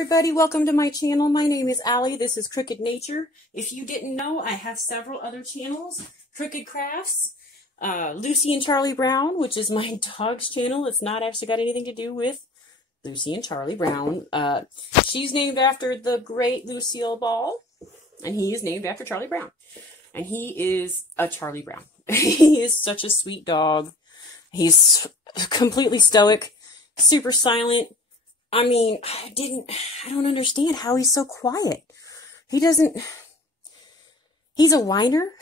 everybody, welcome to my channel. My name is Allie. This is Crooked Nature. If you didn't know, I have several other channels. Crooked Crafts, Lucy and Charlie Brown, which is my dog's channel. It's not actually got anything to do with Lucy and Charlie Brown. She's named after the great Lucille Ball, and he is named after Charlie Brown. And he is a Charlie Brown. He is such a sweet dog. He's completely stoic, super silent. I mean, I don't understand how he's so quiet. He's a whiner,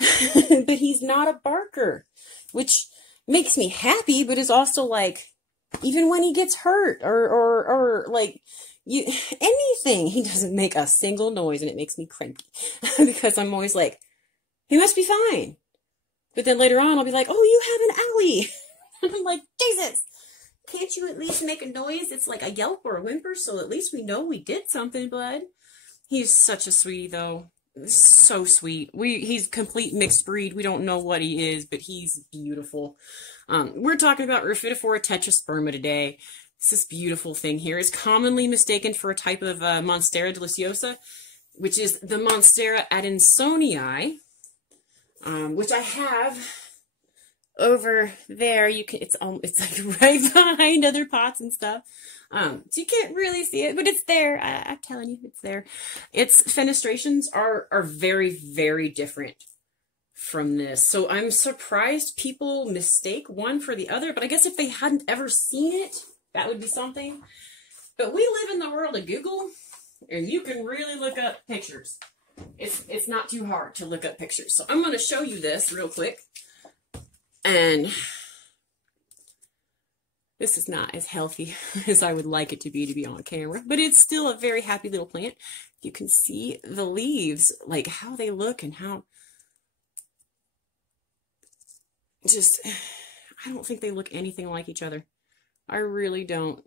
but he's not a barker, which makes me happy, but is also like, even when he gets hurt or like anything, he doesn't make a single noise, and it makes me cranky because I'm always like, he must be fine. But then later on, I'll be like, oh, you have an owie. And I'm like, Jesus. Can't you at least make a noise? It's like a yelp or a whimper, so at least we know we did something, bud. He's such a sweetie, though. So sweet. He's complete mixed breed. We don't know what he is, but he's beautiful. We're talking about Rhaphidophora Tetrasperma today. This beautiful thing here is commonly mistaken for a type of Monstera deliciosa, which is the Monstera adansonii, which I have over there. It's like right behind other pots and stuff, so you can't really see it, but it's there. I'm telling you, it's there. Its fenestrations are very, very different from this, so I'm surprised people mistake one for the other. But I guess if they hadn't ever seen it, that would be something. But we live in the world of Google, and you can really look up pictures. It's not too hard to look up pictures, so I'm going to show you this real quick. And this is not as healthy as I would like it to be on camera, but it's still a very happy little plant. You can see the leaves, like how they look and how just, I don't think they look anything like each other. I really don't.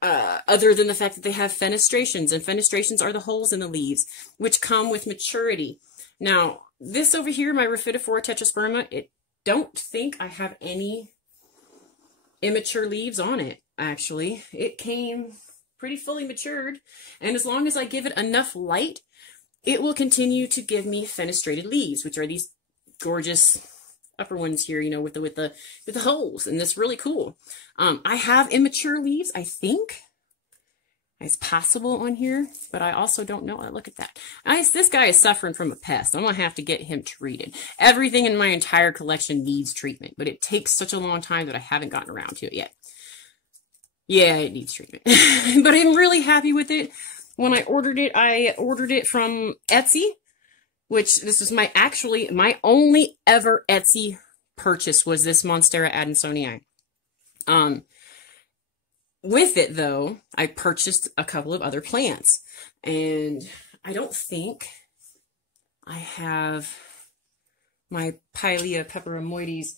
Other than the fact that they have fenestrations, and fenestrations are the holes in the leaves, which come with maturity. Now, this over here, my Rhaphidophora Tetrasperma, don't think I have any immature leaves on it, actually. It came pretty fully matured, and as long as I give it enough light, it will continue to give me fenestrated leaves, which are these gorgeous upper ones here, you know, with the holes, and that's really cool. I have immature leaves, I think. It's possible on here, but I also don't know. Look at that. This guy is suffering from a pest. I'm going to have to get him treated. Everything in my entire collection needs treatment, but it takes such a long time that I haven't gotten around to it yet. Yeah, it needs treatment. But I'm really happy with it. When I ordered it from Etsy, which this was my only ever Etsy purchase was this Monstera adansonii. With it, though, I purchased a couple of other plants, and I don't think I have my Pilea peperomoides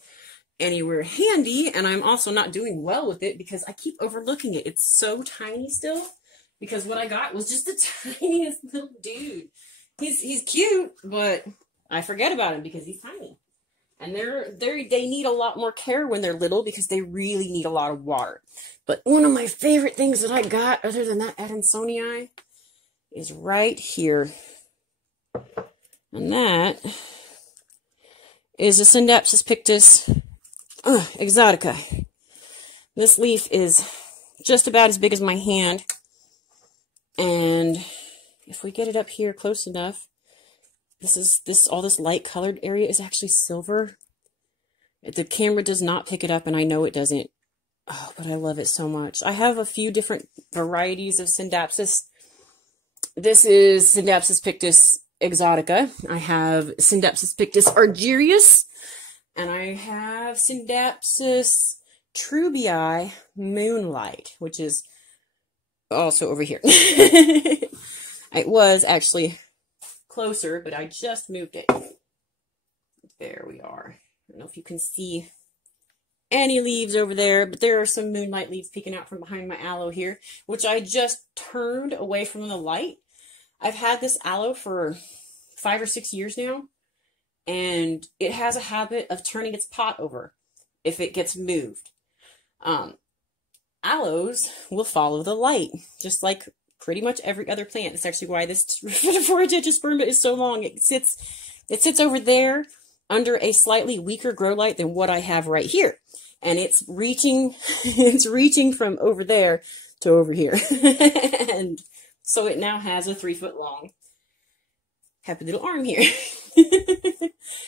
anywhere handy, and I'm also not doing well with it because I keep overlooking it. It's so tiny still, because what I got was just the tiniest little dude. He's cute, but I forget about him because he's tiny. And they need a lot more care when they're little because they really need a lot of water. But one of my favorite things that I got, other than that adansonii, is right here. And that is a Syndapsis pictus exotica. This leaf is just about as big as my hand. And if we get it up here close enough, all this light colored area is actually silver. The camera does not pick it up, and I know it doesn't. Oh, but I love it so much. I have a few different varieties of Syndapsis. This is Syndapsis pictus exotica. I have Syndapsis pictus argyrius, and I have Syndapsis trubii moonlight, which is also over here. It was actually closer, but I just moved it. There we are. I don't know if you can see any leaves over there, but there are some moonlight leaves peeking out from behind my aloe here, which I just turned away from the light. I've had this aloe for 5 or 6 years now, and it has a habit of turning its pot over if it gets moved. aloes will follow the light, just like pretty much every other plant. That's actually why this Rhaphidophora Tetrasperma is so long. It sits over there under a slightly weaker grow light than what I have right here. And it's reaching from over there to over here. And so it now has a 3-foot long happy little arm here.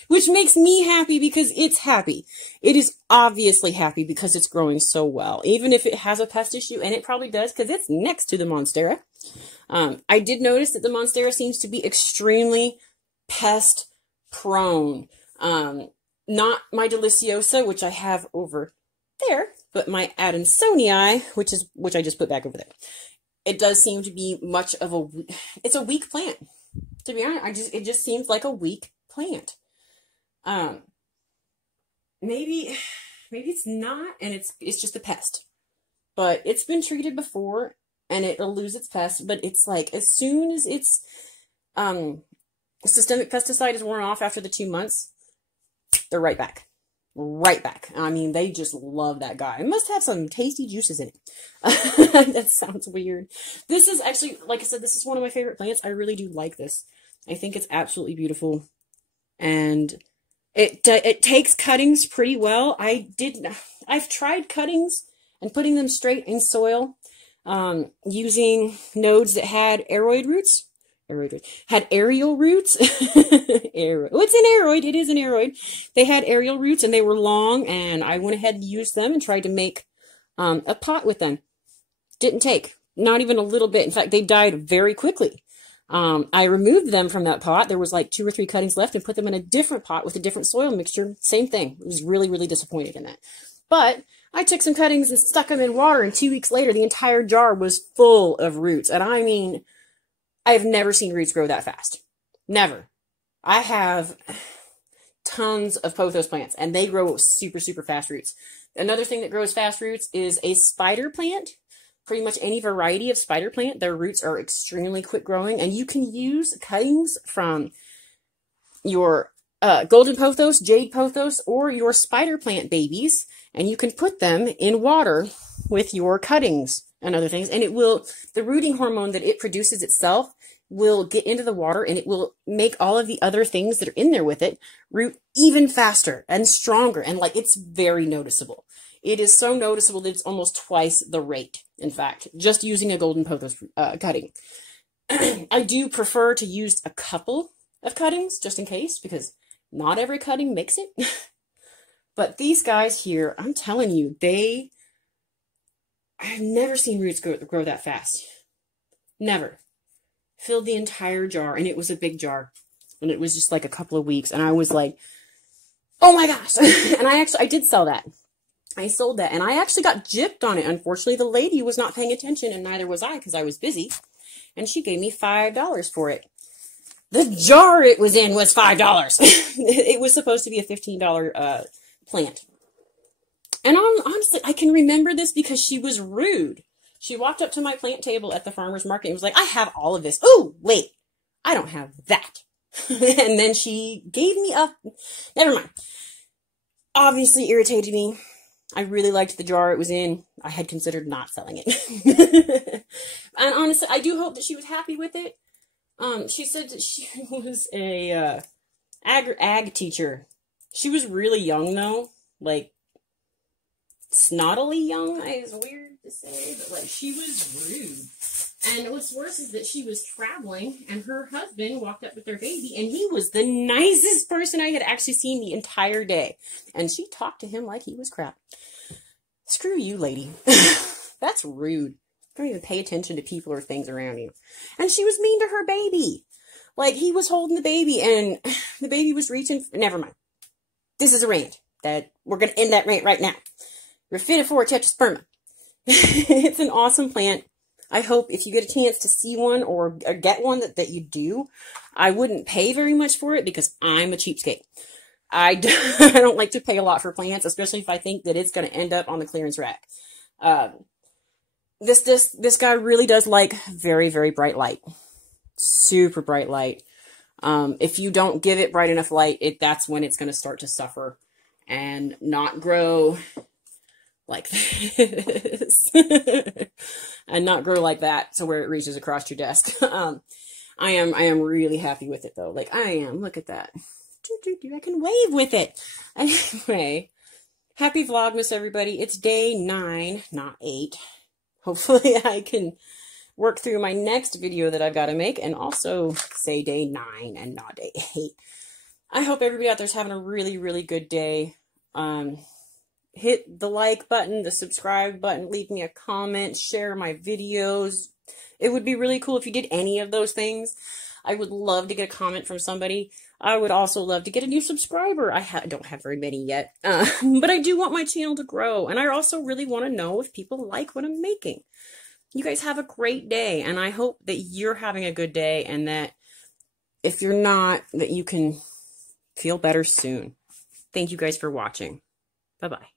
Which makes me happy because it's happy. It is obviously happy because it's growing so well. Even if it has a pest issue, and it probably does because it's next to the Monstera. I did notice that the Monstera seems to be extremely pest prone. Not my Deliciosa, which I have over there, but my Adansonii, which I just put back over there. It does seem to be much of it's a weak plant. To be honest, it just seems like a weak plant. Maybe it's not, and it's just a pest. But it's been treated before, and it'll lose its pest. But it's like as soon as its systemic pesticide is worn off after the 2 months, they're right back. Right back. I mean, they just love that guy. It must have some tasty juices in it. That sounds weird. This is actually, like I said, this is one of my favorite plants. I really do like this. I think it's absolutely beautiful. And it takes cuttings pretty well. I've tried cuttings and putting them straight in soil, using nodes that had aroid roots. Had aerial roots. Oh, it's an aroid. It is an aroid. They had aerial roots and they were long, and I went ahead and used them and tried to make a pot with them. Didn't take. Not even a little bit. In fact, they died very quickly. I removed them from that pot. There was like 2 or 3 cuttings left, and put them in a different pot with a different soil mixture. Same thing. I was really, really disappointed in that. But I took some cuttings and stuck them in water, and 2 weeks later, the entire jar was full of roots. And I mean, I have never seen roots grow that fast. Never. I have tons of pothos plants, and they grow super, super fast roots. Another thing that grows fast roots is a spider plant. Pretty much any variety of spider plant, their roots are extremely quick growing, and you can use cuttings from your golden pothos, jade pothos, or your spider plant babies, and you can put them in water with your cuttings and other things, and the rooting hormone that it produces itself will get into the water, and it will make all of the other things that are in there with it root even faster and stronger, and like it's very noticeable. It is so noticeable that it's almost twice the rate, in fact, just using a golden pothos cutting. I do prefer to use a couple of cuttings, just in case, because not every cutting makes it. But these guys here, I'm telling you, I've never seen roots grow that fast. Never. Filled the entire jar, and it was a big jar. And it was just like a couple of weeks, and I was like, oh my gosh. And I did sell that. I sold that, and I actually got gypped on it. Unfortunately, the lady was not paying attention, and neither was I, because I was busy. And she gave me $5 for it. The jar it was in was $5. It was supposed to be a $15 plant. And honestly, I can remember this because she was rude. She walked up to my plant table at the farmer's market and was like, I have all of this. Oh, wait, I don't have that. And then she gave me never mind. Obviously irritated me. I really liked the jar it was in. I had considered not selling it. And honestly, I do hope that she was happy with it. She said that she was a ag teacher. She was really young, though. Like, snottily young, is weird to say, but like, she was rude. And what's worse is that she was traveling, and her husband walked up with their baby, and he was the nicest person I had actually seen the entire day. And she talked to him like he was crap. Screw you, lady. That's rude. Don't even pay attention to people or things around you. And she was mean to her baby. Like, he was holding the baby, and the baby was reaching. Never mind. This is a rant. We're going to end that rant right now. Rhaphidophora Tetrasperma. It's an awesome plant. I hope if you get a chance to see one or get one that you do. I wouldn't pay very much for it because I'm a cheapskate. I don't like to pay a lot for plants, especially if I think that it's going to end up on the clearance rack. This guy really does like very, very bright light. Super bright light. If you don't give it bright enough light, that's when it's going to start to suffer and not grow like this. And not grow like that to where it reaches across your desk. I am really happy with it though. Like I am. Look at that. I can wave with it. Anyway, happy Vlogmas, everybody. It's day 9, not 8. Hopefully I can work through my next video that I've got to make and also say day 9 and not day 8. I hope everybody out there's having a really, really good day. Hit the like button, the subscribe button, leave me a comment, share my videos. It would be really cool if you did any of those things. I would love to get a comment from somebody. I would also love to get a new subscriber. I don't have very many yet, but I do want my channel to grow. And I also really want to know if people like what I'm making. You guys have a great day, and I hope that you're having a good day, and that if you're not, that you can feel better soon. Thank you guys for watching. Bye-bye.